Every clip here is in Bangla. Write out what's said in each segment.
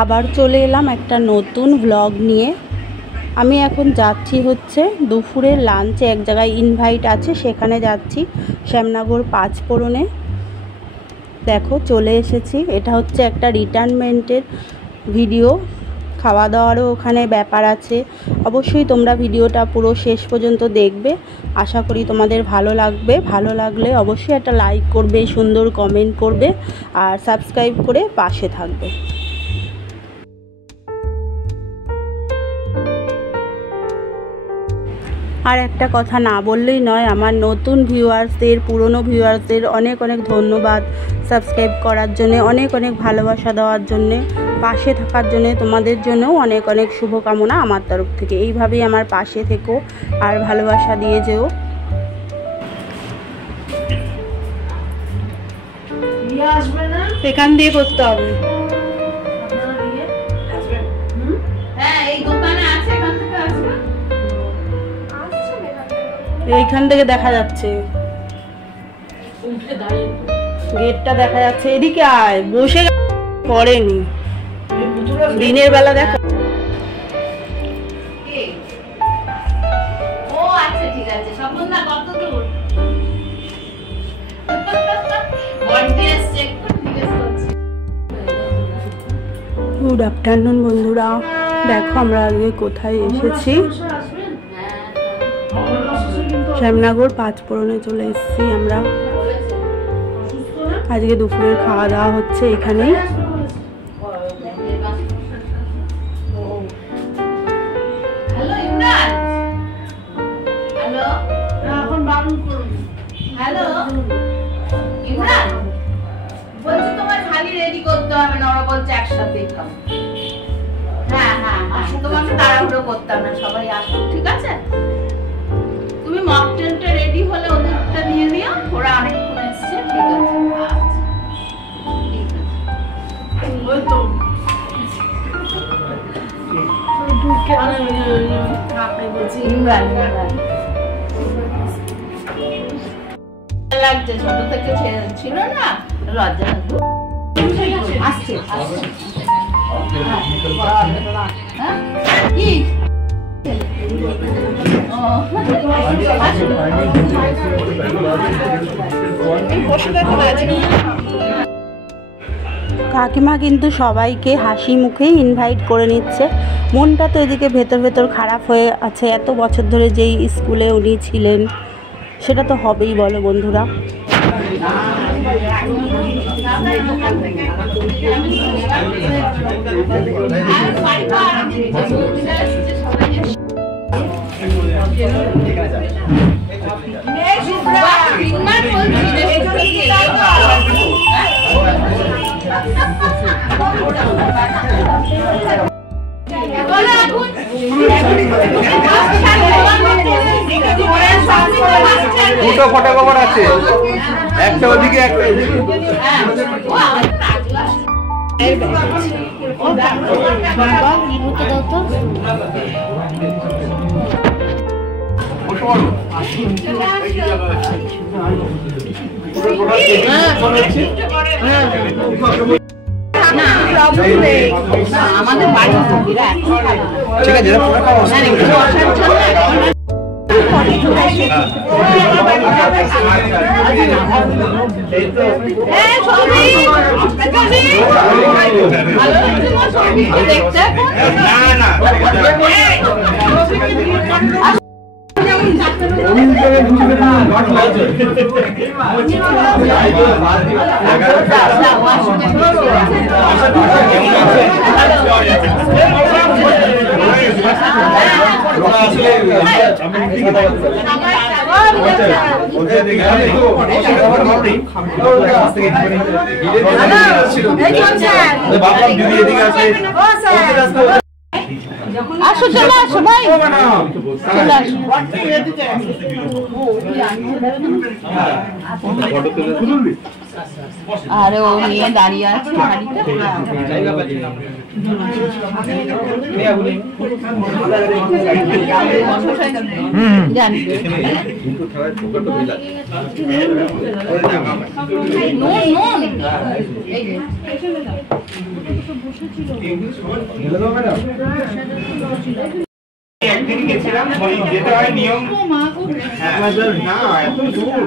আবার চলে এলাম একটা নতুন ব্লগ নিয়ে। আমি এখন যাচ্ছি হচ্ছে দুপুরের লাঞ্চে, এক জায়গায় ইনভাইট আছে, সেখানে যাচ্ছি শ্যামনগর পাঁচফোড়নে। দেখো চলে এসেছি। এটা হচ্ছে একটা রিটায়ারমেন্টের ভিডিও, খাওয়া দাওয়ারও ওখানে ব্যাপার আছে। অবশ্যই তোমরা ভিডিওটা পুরো শেষ পর্যন্ত দেখবে, আশা করি তোমাদের ভালো লাগবে। ভালো লাগলে অবশ্যই একটা লাইক করবে, সুন্দর কমেন্ট করবে আর সাবস্ক্রাইব করে পাশে থাকবে। আর একটা কথা না বললেই নয়, আমার নতুন ভিউয়ার্সদের, পুরনো ভিউয়ার্সদের অনেক অনেক ধন্যবাদ সাবস্ক্রাইব করার জন্যে, অনেক অনেক ভালোবাসা দেওয়ার জন্যে, পাশে থাকার জন্যে। তোমাদের জন্যও অনেক অনেক শুভকামনা আমার তরফ থেকে। এইভাবেই আমার পাশে থেকো আর ভালোবাসা দিয়ে যেও। এখান দিয়ে করতে হবে। এইখান থেকে দেখা যাচ্ছে, গেটটা দেখা যাচ্ছে। এদিকে আয়, বসে পড়েনি দিনের বেলা। দেখো গুড আফটারনুন বন্ধুরা, দেখো আমরা আজকে কোথায় এসেছি। শ্যামনগর পাঁচফোড়নে চলে এসেছি আমরা। আজকে দুপুরের খাওয়া দাওয়া হচ্ছে এখানেই। তোমাকে তাড়াহুড়ো করতাম না, সবাই আসো, ঠিক আছে? তুমি মকটেলটা রেডি হলে ওদেরটা দিয়ে দিও, ওরা অনেকক্ষণ এসছে, ঠিক আছে? ওই তো ঢুকে আপনি বলছি ইমরান লাগছে, ছোট থেকে ছিল না, লজ্জা আসছে আসছে। কি কাকিমা কিন্তু সবাইকে হাসি মুখেই ইনভাইট করে নিচ্ছে। মনটা তো এদিকে ভেতর ভেতর খারাপ হয়ে আছে, এত বছর ধরে যেই স্কুলে উনি ছিলেন, সেটা তো হবেই বলো বন্ধুরা। দুটো ফটো কভার আছে, একটা ওদিকে একটা এদিকে। আমাদের বাড়ি ঠিক আছে, আসো, চলো আসো ভাই, চলে আসো। আরে ও নিয়ে দাঁড়িয়ে আছে গাড়িটা। জানি নুন নুন একদিন গেছিলাম যেতে হয় নিয়ম না এত দূর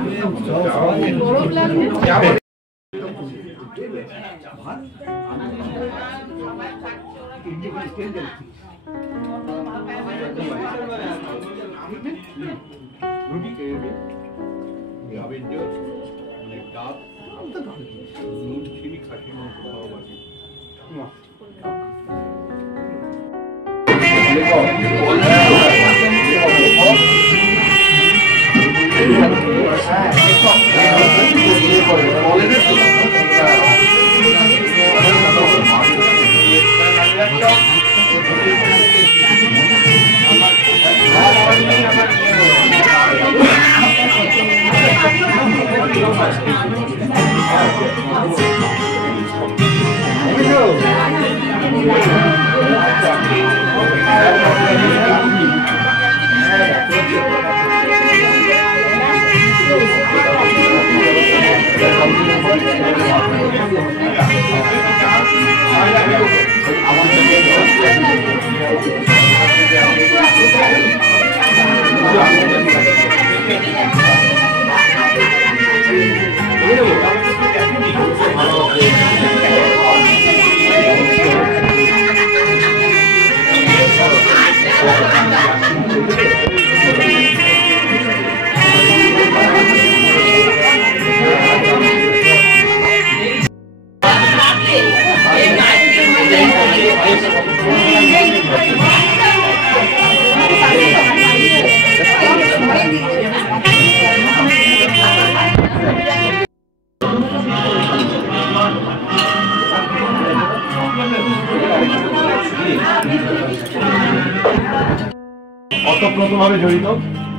অতপ্রতভাবে জড়িত,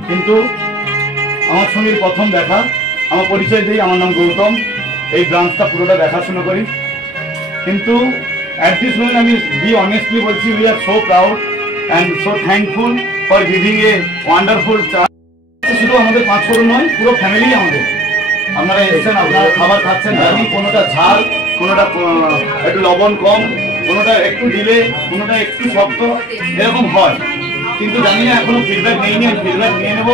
কিন্তু আমার সঙ্গে প্রথম দেখা, আমার পরিচয় দিই, আমার নাম গৌতম, এই ব্রাঞ্চটা পুরোটা দেখাশোনা করি। কিন্তু অ্যাট দিস মোমেন্ট আমি বি অনেস্টলি বলছি, we are so proud and so thankful for giving a wonderful chance. শুধু আমাদের 5 ফোড়ন নয়, পুরো ফ্যামিলি আমাদের। আপনারা এসেছেন, আপনারা খাবার খাচ্ছেন, জানি কোনোটা ঝাল, কোনোটা একটু লবণ কম, কোনোটা একটু দিলে, কোনোটা একটু শক্ত, এরকম হয়। কিন্তু জানি না, এখনো ফিডব্যাক নেইনি, আমি ফিডব্যাক নিয়ে নেব।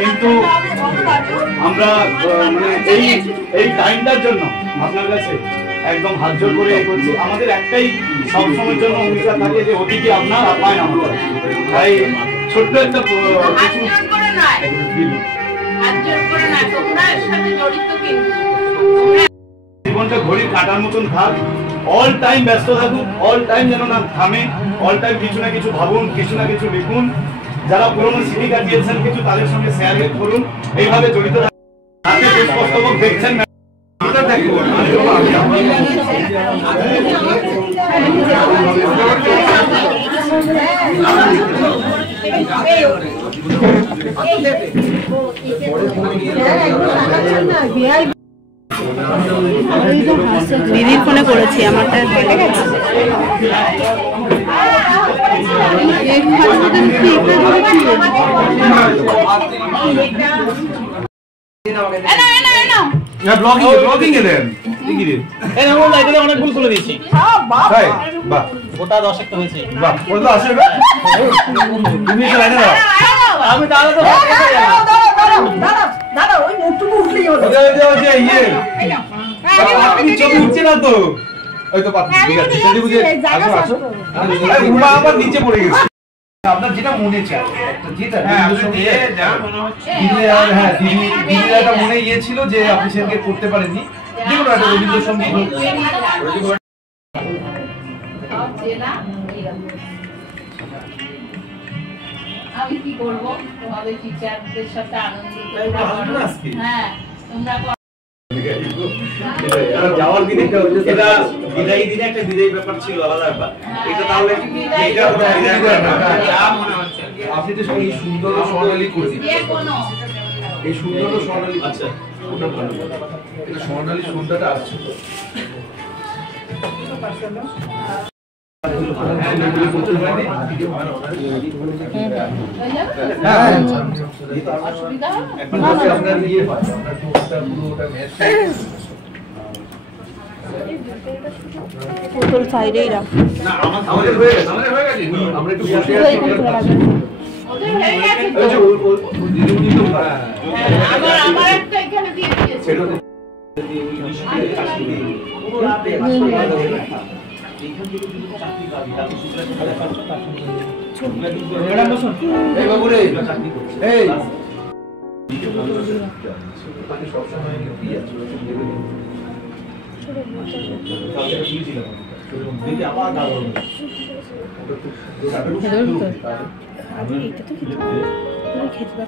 কিন্তু আমরা মানে এই টাইমটার জন্য আপনার কাছে একদম হাত জোর করে করছি। আমাদের একটাই সবসময়ের জন্য অঙ্গীকার থাকে যে অতিথি আপনার, আপনার আমাদের। তাই ছোট্ট একটা জীবনটা ঘড়ি কাটার মতন থাক, অল টাইম ব্যস্ত থাকুন, অল টাইম যেন না থামে, অল টাইম কিছু না কিছু ভাবুন, কিছু না কিছু লিখুন। যারা পুরোনো স্মৃতি কাটিয়েছেন কিছু, তাদের সঙ্গে শেয়ার করুন, এইভাবে জড়িত থাকুন। দেখছেন দিদির ফোনে করেছি, আমারটা হয়ে গেছে। অনেক ভুল করে দিয়েছি, গোটা 10 একটা হয়েছে। আমি দাদা উঠছে না তো, নিচে পড়ে গেছে। আপনার যেটা মনে চায়, যেটা দিদির মনে ইয়ে ছিল যে আপনি সেদিনকে করতে পারেননি, যেগুলো একটা রবীন্দ্রসঙ্গীত। আমি কি করবো, তোমাদের টিচারদের সাথে আনন্দ। হ্যাঁ, তোমরা যাওয়ার দিনে এটা বিদায়ী দিনে একটা বিদায়ী ব্যাপার ছিল, আলাদা ব্যাপার। এটা তাহলে আপনি তো এই সুন্দর স্বর্ণালী করছেন, এই সুন্দর স্বর্ণালী, আচ্ছা এটা স্বর্ণালী সন্ধ্যাটা আসছে। বোতল সাইডেই রাখ। আমাদের হয়ে গেছে আমরা একটু বসে আছি ওদের হয়ে গেছে তো। ওই যে উনি তো হ্যাঁ, আমার একটা এখানে দিয়ে দিয়েছে। এই বাবু রে এই আরে এটা তো খেতে